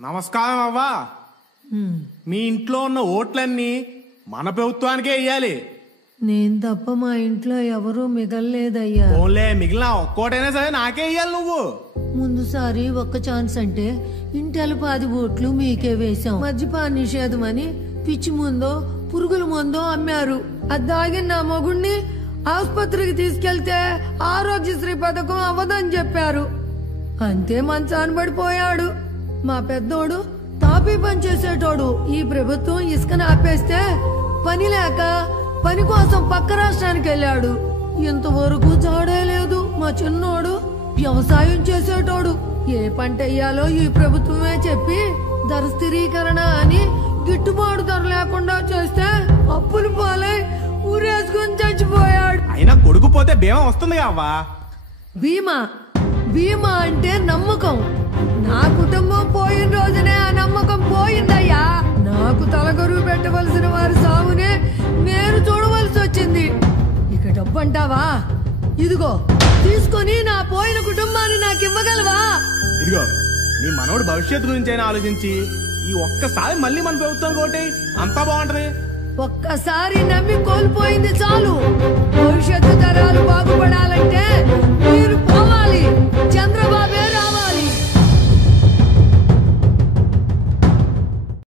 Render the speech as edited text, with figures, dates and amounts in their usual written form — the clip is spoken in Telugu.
నమస్కారం అవ్వా. మీ ఇంట్లో ఉన్న ఓట్లన్నీ మన ప్రభుత్వానికే ఇయ్యాలి. నేను తప్ప మా ఇంట్లో ఎవరూ మిగల్లేదయ్యా. ఓన్లే మిగిలిన ఒక్కోటైనా సరే నాకే ఇయ్యాలి. నువ్వు ముందుసారి ఒక్క ఛాన్స్ అంటే ఇంటెలు 10 ఓట్లు మీకే వేశాం. మద్యపాన నిషేధం అని పిచ్చి ముందో పురుగుల ముందో అమ్మారు. అది దాగిన నా మొగుణ్ణి ఆసుపత్రికి తీసుకెళ్తే ఆరోగ్యశ్రీ పథకం అవ్వదని చెప్పారు. అంతే మంచాన పడిపోయాడు. మా పెద్దోడు తాపీ పని చేసేటోడు. ఈ ప్రభుత్వం ఇసుకను ఆపేస్తే పని లేక పని కోసం పక్క రాష్ట్రానికి వెళ్ళాడు. ఇంతవరకు జాడే లేదు. మా చిన్నోడు వ్యవసాయం చేసేటోడు. ఏ పంట వేయాలో ఈ ప్రభుత్వమే చెప్పి ధర స్థిరీకరణ అని గిట్టుబాటు ధర లేకుండా చేస్తే అప్పులు పాలై ఊరేసుకుని చచ్చిపోయాడు. అయినా కొడుకు పోతే బీమా వస్తుంది అవ్వా. బీమా బీమా అంటే నమ్మకం. నా కుటుంబం పోయిన రోజునే ఆ నమ్మకం పోయిందయ్యా. నాకు తలగరువు పెట్టవలసిన వారి సాగునే నేను చూడవలసి వచ్చింది. ఇక డబ్బు అంటావా? ఇదిగో తీసుకొని నా పోయిన కుటుంబాన్ని నాకు ఇవ్వగలవా? ఇదిగో నీ మనోడు భవిష్యత్తు గురించి అయినా ఆలోచించి ఈ ఒక్కసారి మళ్ళీ మన ప్రభుత్వం కోటి అంతా బాగుంటది. ఒక్కసారి నమ్మి కోల్పోయింది చాలు. భవిష్యత్తు తరాలు